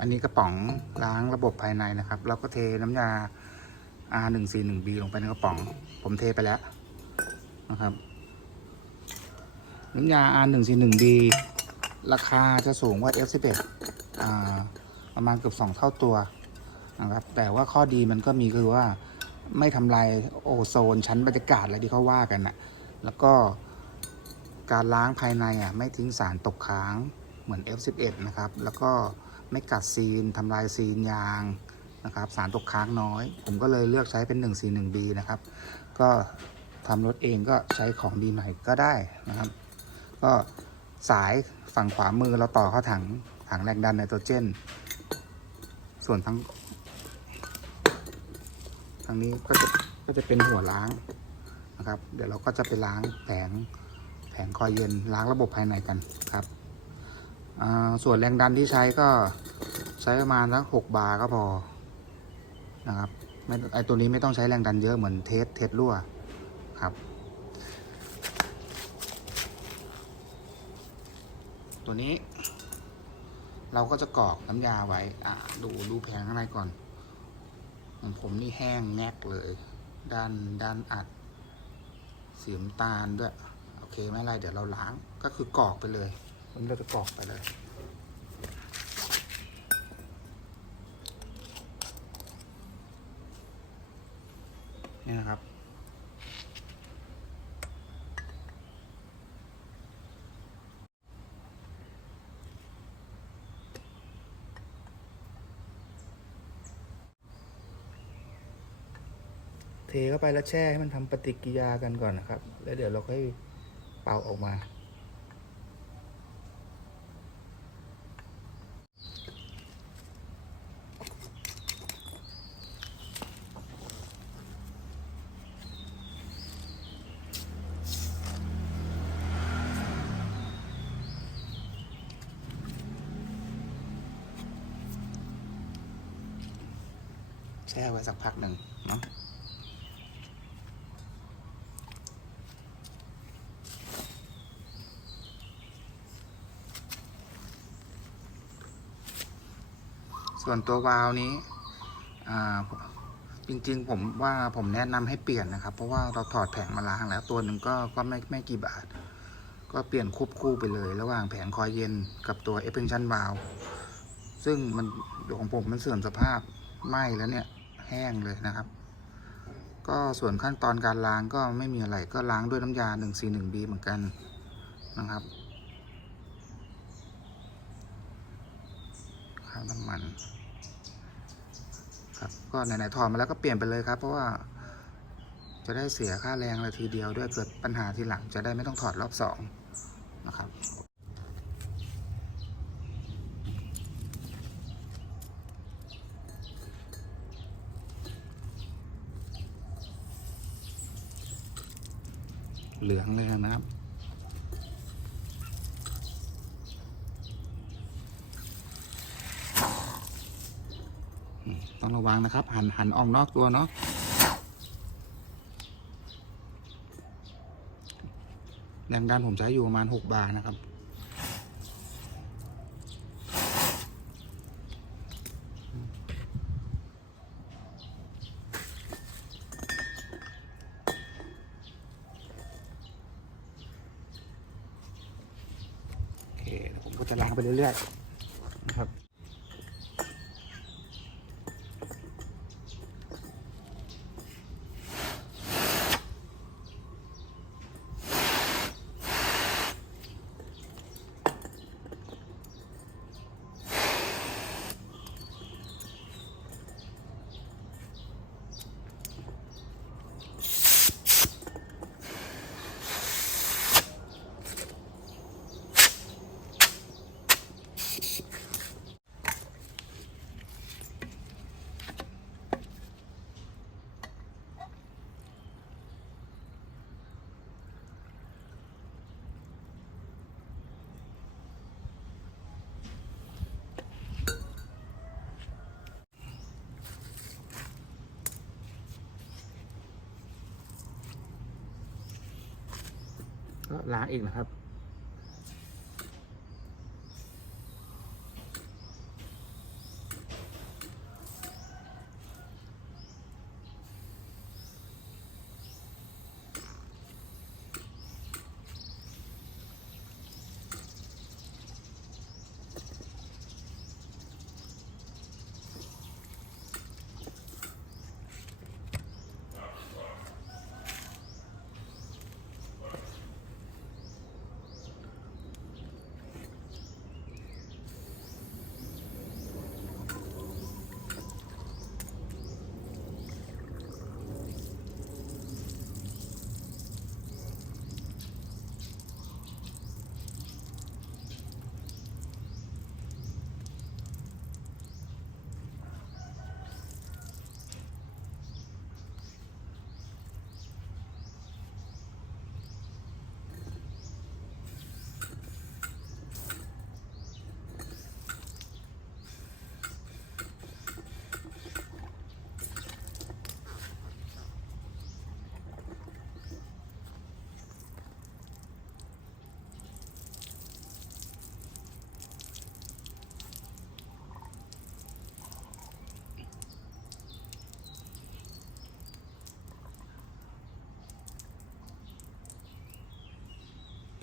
อันนี้กระป๋องล้างระบบภายในนะครับ เราก็เทน้ำยา R141B ลงไปในกระป๋อง ผมเทไปแล้วนะครับ น้ำยา R141B ราคาจะสูงกว่า F11 อ่าประมาณเกือบ 2 เท่าตัวนะครับ แต่ว่าข้อดีมันก็มีคือว่าไม่ทำลายโอโซนชั้นบรรยากาศอะไรที่เขาว่ากันนะแล้วก็การล้างภายในอะไม่ทิ้งสารตกค้างเหมือน F11 นะครับ แล้วก็ ไม่กัดซีนทำลายซีนยางนะครับ สารตกค้างน้อย ผมก็เลยเลือกใช้เป็น 141B นะครับ ก็ทำรถเองก็ใช้ของดีหน่อยก็ได้นะครับ ก็สายฝั่งขวามือเราต่อเข้าถังถังแรงดันไนโตรเจน ส่วนทั้งทางนี้ก็จะก็จะเป็นหัวล้างนะครับ เดี๋ยวเราก็จะไปล้างแผงแผงคอยเย็นล้างระบบภายในกันครับ ส่วนแรงดันที่ใช้ก็ใช้ประมาณสักหกบาร์ก็พอนะครับไม่ไอตัวนี้ไม่ต้องใช้แรงดันเยอะเหมือนเทสเทสรั่วครับ ตัวนี้ เราก็จะกรอกน้ำยาไว้อ่าดูดูแผงข้างในก่อนของผมนี่แห้งแงกเลย ด้านด้านอัดสีน้ำตาลด้วย โอเคไม่ไรเดี๋ยวเราล้างก็คือกรอกไปเลย วันเราจะกรอกไปเลยนี่นะครับ เทเข้าไปแล้วแช่ให้มันทำปฏิกิริยากันก่อนนะครับ แล้วเดี๋ยวเราค่อยเป่าออกมา แช่ไว้สักพักหนึ่งเนาะส่วนตัววาล์วนี้จริงๆ ผมว่าผมแนะนำให้เปลี่ยนนะครับ เพราะว่าเราถอดแผงมาล้างแล้วตัวหนึ่งก็ก็ไม่ไม่กี่บาท ก็เปลี่ยนควบคู่ไปเลย ระหว่างแผงคอยเย็นกับตัว e x p a n s i o n valve ซึ่งมันของผมมันเสื่อมสภาพไหม้แล้วเนี่ย แห้งเลยนะครับ ก็ส่วนขั้นตอนการล้างก็ไม่มีอะไรก็ล้างด้วยน้ำยา 141B เหมือนกันนะครับข้าวน้ำมันครับก็ไหนๆถอดมาแล้วก็เปลี่ยนไปเลยครับ เพราะว่าจะได้เสียค่าแรงเลยทีเดียวด้วยเกิดปัญหาทีหลังจะได้ไม่ต้องถอดรอบสองนะครับ เหลืองเลยนะครับ ต้องระวังนะครับ หันหันออกนอกตัวเนาะแรงดันผมใช้อยู่ประมาณ 6 บาร์นะครับ โอเคเดี๋ยวผมก็จะล้างไป เรื่อยๆ ก็ล้างอีกนะครับ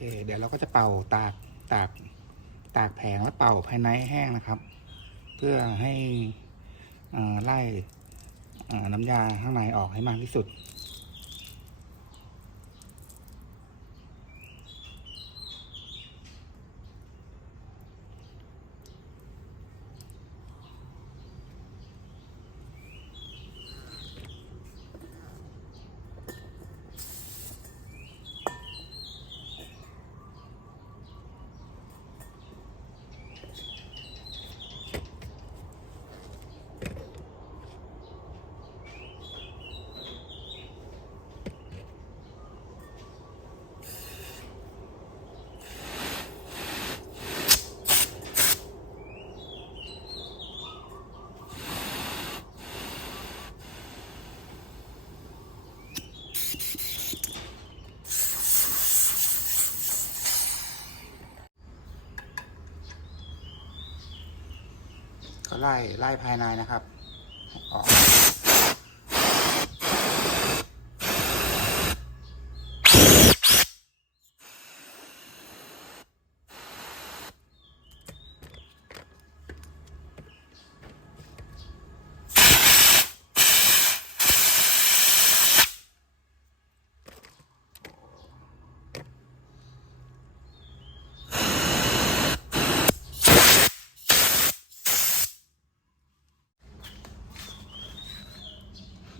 เดี๋ยวเราก็จะเป่าตากตากตากแผงแล้วเป่าภายในแห้งนะครับ เพื่อให้ไล่น้ำยาข้างในออกให้มากที่สุด ไล่ไล่ภายในนะครับ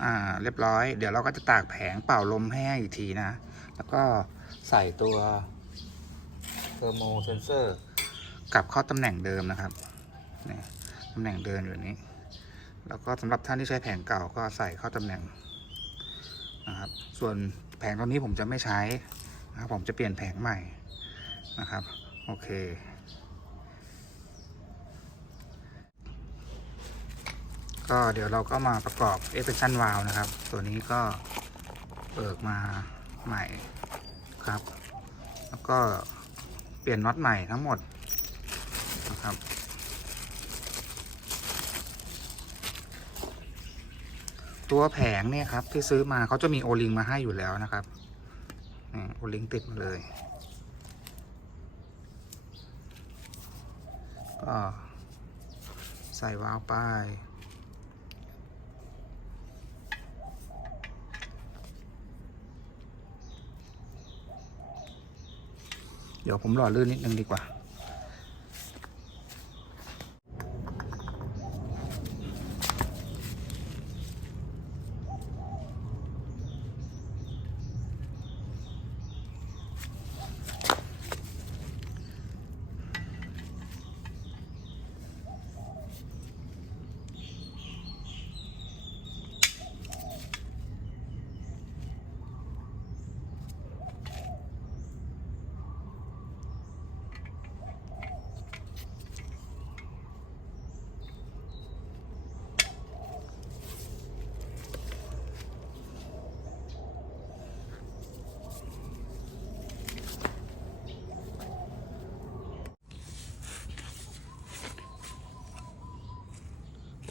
อ่า เรียบร้อย เดี๋ยวเราก็จะตากแผงเป่าลมให้แห้งอีกทีนะ แล้วก็ใส่ตัวเทอร์โมเซนเซอร์กลับเข้าตำแหน่งเดิมนะครับนี่ตำแหน่งเดิมอยู่นี้ แล้วก็สำหรับท่านที่ใช้แผงเก่าก็ใส่เข้าตำแหน่งนะครับ ส่วนแผงตัวนี้ผมจะไม่ใช้นะครับผมจะเปลี่ยนแผงใหม่นะครับ โอเค ก็เดี๋ยวเราก็มาประกอบ extension valve นะครับ ตัวนี้ก็เบิกมาใหม่ครับ แล้วก็เปลี่ยนน็อตใหม่ทั้งหมดนะครับ ตัวแผงเนี่ยครับที่ซื้อมาเขาจะมีโอลิงมาให้อยู่แล้วนะครับโอลิงติดมาเลย ก็ใส่วาล์วไป เดี๋ยวผมหล่อลื่นนิดนึงดีกว่า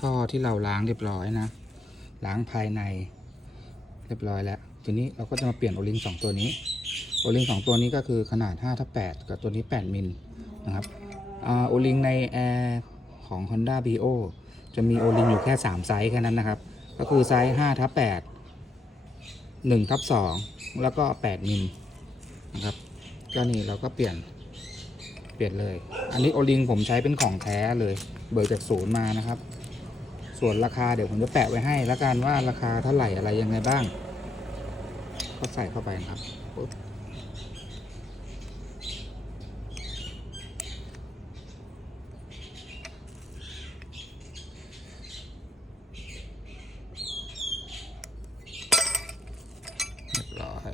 ท่อที่เราล้างเรียบร้อยนะ ล้างภายในเรียบร้อยแล้ว ทีนี้เราก็จะมาเปลี่ยนโอลิงสองตัวนี้ โอลิงสองตัวนี้ก็คือขนาด5ทับ8กับตัวนี้ 8 มิลนะครับอ่าโอลิงในแอร์ของ Honda b o จะมีโอลิงอยู่แค่ 3 ไซส์แค่นั้นนะครับ ก็คือไซส์5ทับ8 1ทับ2แล้วก็ 8 มิลนะครับ ก็นี่เราก็เปลี่ยนเปลี่ยนเลย อันนี้โอลิงผมใช้เป็นของแท้เลย เบิกจากศูนย์มานะครับ ส่วนราคาเดี๋ยวผมจะแปะไว้ให้แล้วกันว่าราคาเท่าไหร่อะไรยังไงบ้าง ก็ใส่เข้าไปนะครับปุ๊บเรียบร้อย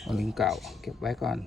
เอาลิงเก่าเก็บไว้ก่อน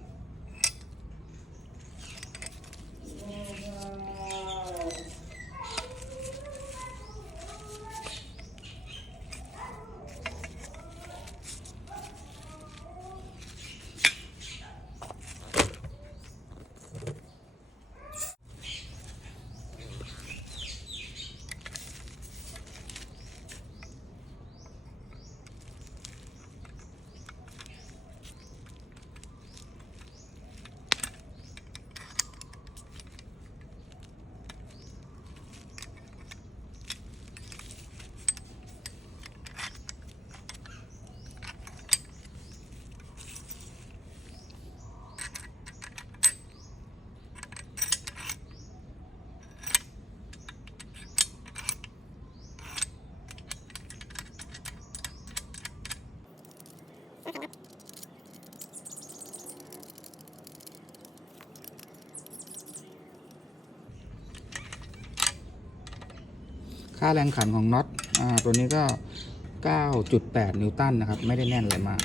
าแรงขันของน็อตตัวนี้ก็ 9.8 นิวตันนะครับ ไม่ได้แน่นอะไรมาก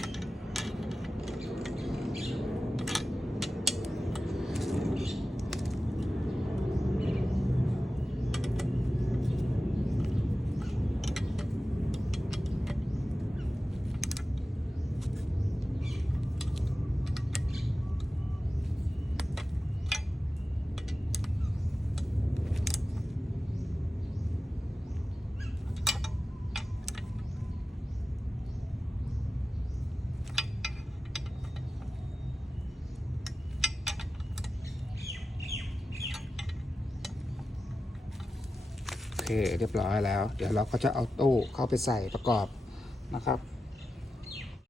เรียบร้อยแล้ว เดี๋ยวเราก็จะเอาตู้เข้าไปใส่ประกอบนะครับ